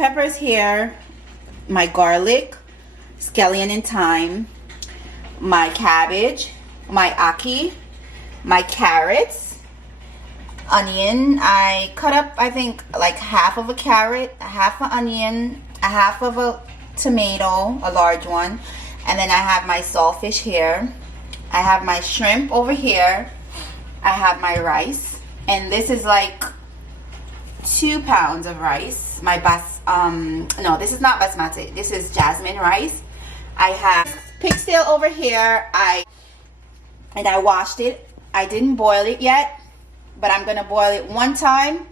Peppers here, my garlic, scallion and thyme, my cabbage, my ackee, my carrots, onion. I cut up, I think, like half of a carrot, half an onion, a half of a tomato, a large one, and then I have my saltfish here. I have my shrimp over here. I have my rice, and this is like 2 pounds of rice. My no, this is not basmati. This is jasmine rice. I have pigtail over here. I washed it. I didn't boil it yet, but I'm gonna boil it one time.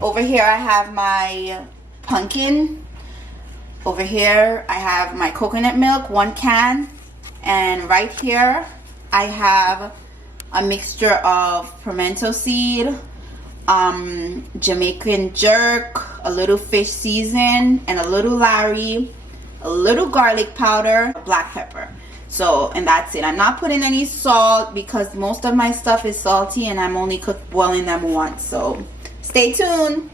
Over here I have my pumpkin. Over here I have my coconut milk, 1 can, and right here I have a mixture of pimento seed, Jamaican jerk, a little fish season, and a little lawry, a little garlic powder, black pepper. So, and that's it. I'm not putting any salt because most of my stuff is salty and I'm only boiling them once. So stay tuned.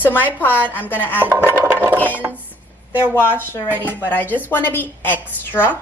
To my pot, I'm gonna add my pumpkins. They're washed already, but I just want to be extra.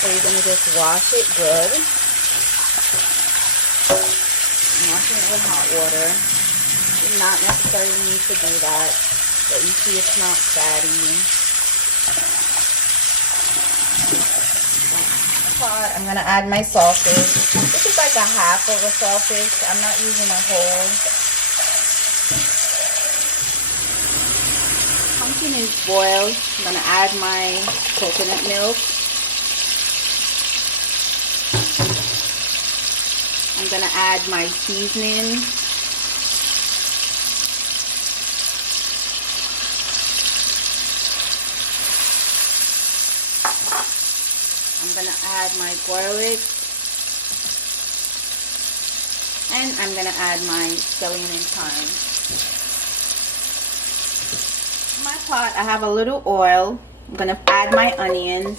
So you're going to just wash it good. I'm washing it with hot water. You do not necessarily need to do that, but you see it's not fatty. I'm going to add my saltfish. This is like a half of a saltfish. I'm not using a whole. Pumpkin is boiled. I'm going to add my coconut milk. I'm going to add my seasoning. I'm going to add my garlic. And I'm going to add my scallion and thyme. In my pot, I have a little oil. I'm going to add my onions.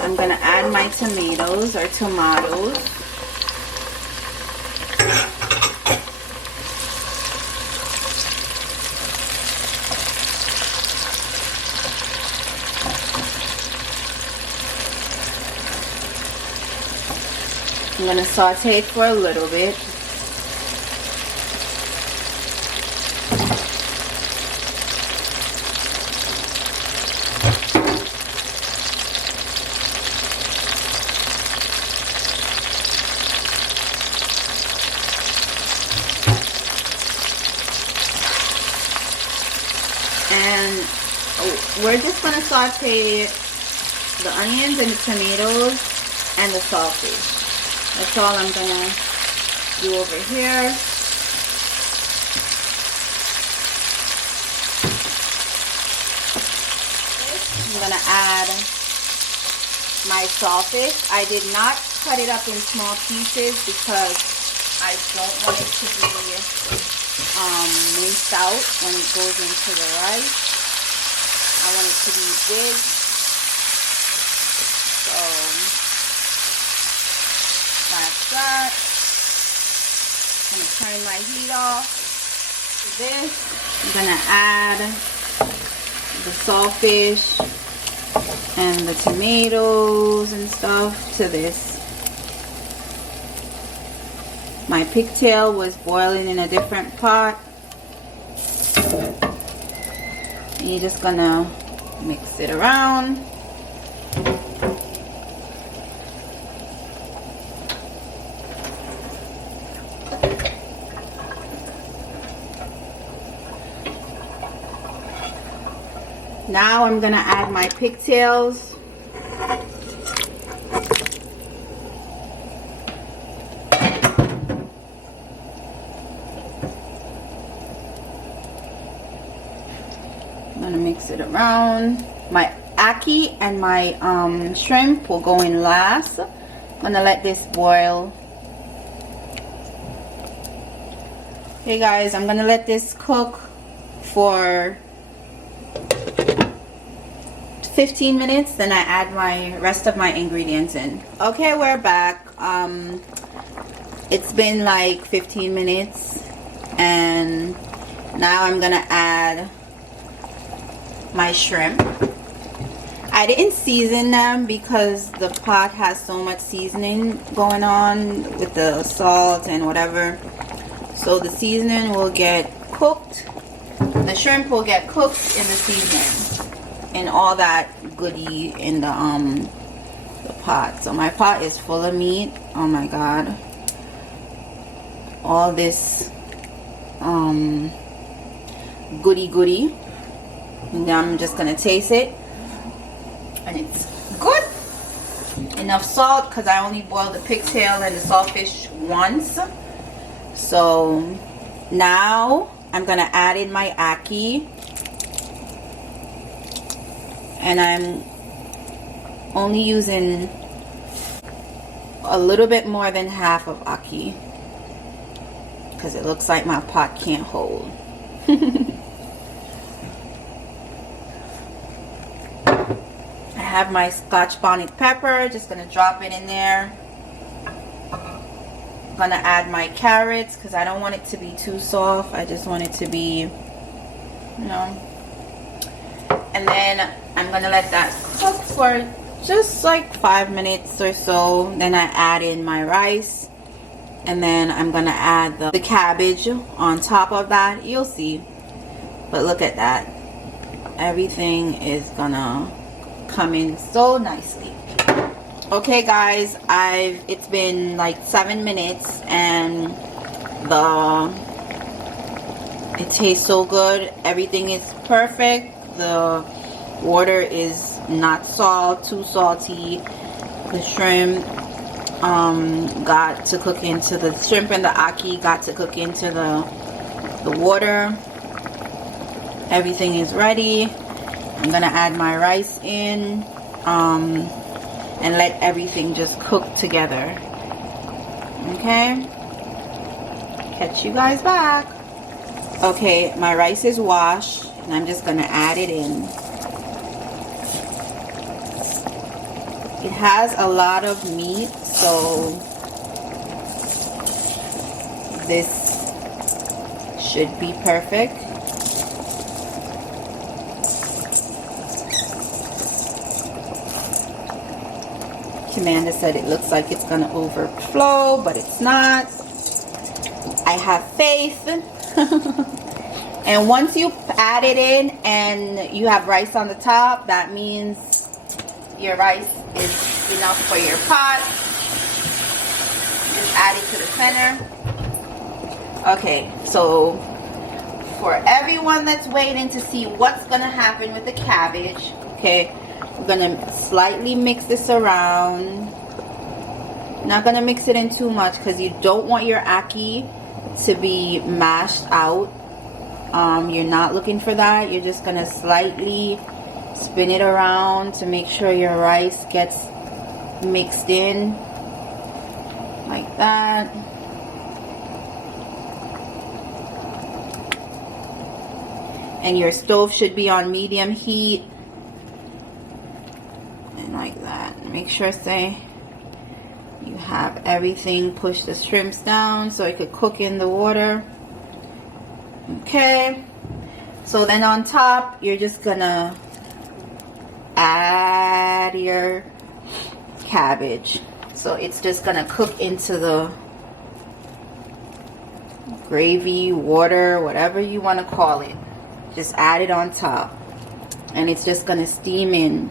I'm going to add my tomatoes or tomatoes. I'm going to saute it for a little bit. And we're just going to saute the onions and the tomatoes and the saltfish. That's all I'm going to do over here. I'm going to add my saltfish. I did not cut it up in small pieces because I don't want it to be minced out when it goes into the rice. I want it to be big. So that's that. I'm going to turn my heat off to this. I'm going to add the saltfish and the tomatoes and stuff to this. My pigtail was boiling in a different pot. And you're just gonna mix it around. Now I'm gonna add my pigtails. I'm gonna mix it around. My ackee and my shrimp will go in last. I'm gonna let this boil. Okay guys, I'm gonna let this cook for 15 minutes, then I add my rest of my ingredients in. Okay, we're back. It's been like 15 minutes and now I'm gonna add my shrimp. I didn't season them because the pot has so much seasoning going on with the salt and whatever, so the seasoning will get cooked. The shrimp will get cooked in the seasoning and all that goodie in the pot. So my pot is full of meat. Oh my god, all this goodie. And I'm just gonna taste it, and it's good. Enough salt because I only boiled the pigtail and the saltfish once. So now I'm gonna add in my ackee, and I'm only using a little bit more than half of ackee because it looks like my pot can't hold. I have my Scotch bonnet pepper, just gonna drop it in there. I'm gonna add my carrots because I don't want it to be too soft. I just want it to be, you know. And then I'm gonna let that cook for just like 5 minutes or so. Then I add in my rice, and then I'm gonna add the cabbage on top of that. You'll see, but look at that, everything is gonna come in so nicely. Okay guys, it's been like 7 minutes and it tastes so good. Everything is perfect. The water is not too salty. The shrimp got to cook into the shrimp, and the ackee got to cook into the water. Everything is ready. I'm gonna add my rice in and let everything just cook together. Okay, catch you guys back. Okay, my rice is washed and I'm just gonna add it in. It has a lot of meat, so this should be perfect. Amanda said it looks like it's gonna overflow, but it's not. I have faith. And once you add it in and you have rice on the top, that means your rice is enough for your pot. Just add it to the center. Okay, so for everyone that's waiting to see what's gonna happen with the cabbage, okay, we're gonna slightly mix this around. Not gonna mix it in too much because you don't want your ackee to be mashed out. You're not looking for that. You're just gonna slightly spin it around to make sure your rice gets mixed in like that. And your stove should be on medium heat. Like that. Make sure you have everything. Push the shrimps down so it could cook in the water. Okay, so then on top you're just gonna add your cabbage, so it's just gonna cook into the gravy, water, whatever you want to call it. Just add it on top and it's just gonna steam in.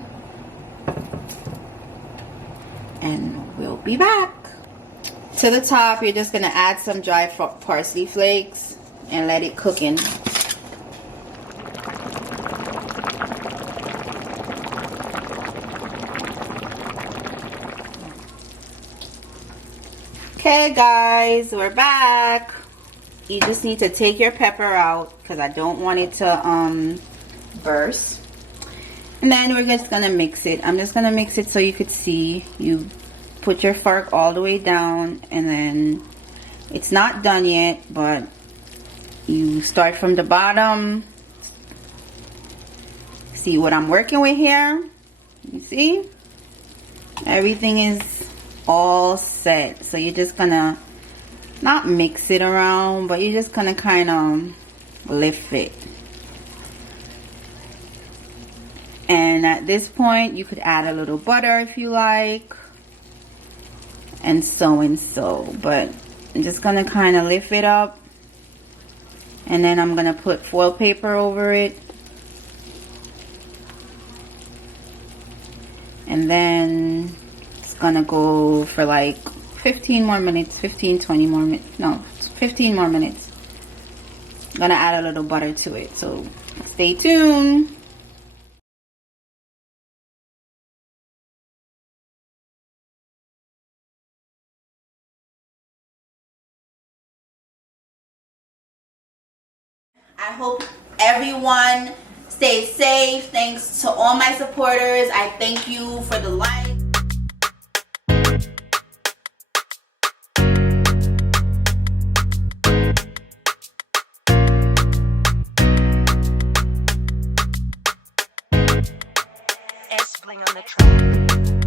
And we'll be back. To the top, you're just gonna add some dry parsley flakes and let it cook in. Okay guys, we're back. You just need to take your pepper out because I don't want it to burst. And then we're just gonna mix it. I'm just gonna mix it so you could see. You put your fork all the way down, and then it's not done yet, but you start from the bottom. See what I'm working with here? You see? Everything is all set. So you're just gonna not mix it around, but you're just gonna kind of lift it. And at this point, you could add a little butter if you like, and so. But I'm just gonna kind of lift it up, and then I'm gonna put foil paper over it, and then it's gonna go for like 15 more minutes, 20 more minutes, no, 15 more minutes. I'm gonna add a little butter to it, so stay tuned. I hope everyone stays safe. Thanks to all my supporters. I thank you for the like. S bling on the track.